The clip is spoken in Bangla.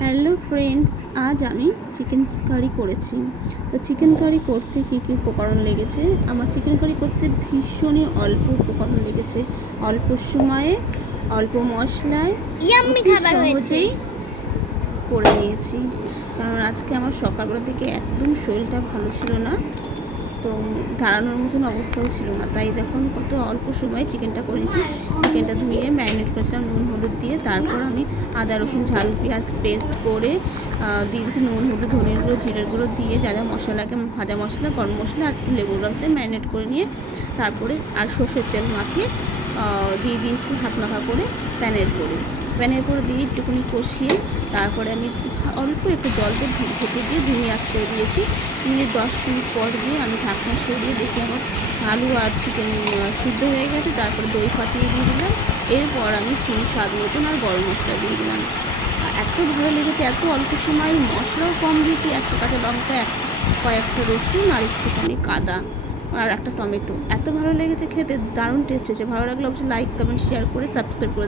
হ্যালো ফ্রেন্ডস, আজ আমি চিকেন কারি করেছি। তো চিকেন কারি করতে কী কী উপকরণ লেগেছে, আমার চিকেন কারি করতে ভীষণই অল্প উপকরণ লেগেছে, অল্প সময়ে অল্প মশলায় অতি সহজেই করে নিয়েছি। কারণ আজকে আমার সকালবেলা থেকে একদম শরীরটা ভালো ছিল না, তো দাঁড়ানোর মতন অবস্থাও ছিল না, তাই দেখুন কত অল্প সময়ে চিকেনটা করেছি। চিকেনটা ধুয়ে ম্যারিনেট করেছিলাম নুন হলুদ দিয়ে, তারপর আমি আদা রসুন ঝাল পেঁয়াজ পেস্ট করে দিয়ে দিয়েছি নুন হলুদ ধনের গুঁড়ো জিরের গুঁড়ো দিয়ে যা যা মশলা লাগে ভাজা মশলা গরম মশলা আর লেবুর রস দিয়ে ম্যারিনেট করে নিয়ে তারপরে আর সর্ষের তেল মাখিয়ে দিয়ে দিয়েছি হাত মাখা করে প্যানের পরে দিয়ে একটুখানি কষিয়ে তারপরে আমি অল্প একটু জল দিয়ে ঢেকে দিয়ে ধিমি আঁচ করে দিয়েছি। 10 মিনিট পর দিয়ে আমি ঢাকনা সরিয়ে দেখি আমার আলু আর চিকেন সিদ্ধ হয়ে গেছে। তারপরে দই ফাটিয়ে দিয়ে দিলাম, এরপর আমি চিনি স্বাদ মতন আর গরম মশলা দিয়ে দিলাম। এত ভালো লেগেছে, এত অল্প সময়, মশলাও কম দিয়েছি, একটা কাঁচা লঙ্কা কয়েকটা রসুন আর একটুখানি আদা আর একটা টমেটো। এত ভালো লেগেছে খেতে, দারুণ টেস্ট হয়েছে। ভালো লাগলে অবশ্যই লাইক কমেন্ট শেয়ার করে সাবস্ক্রাইব করে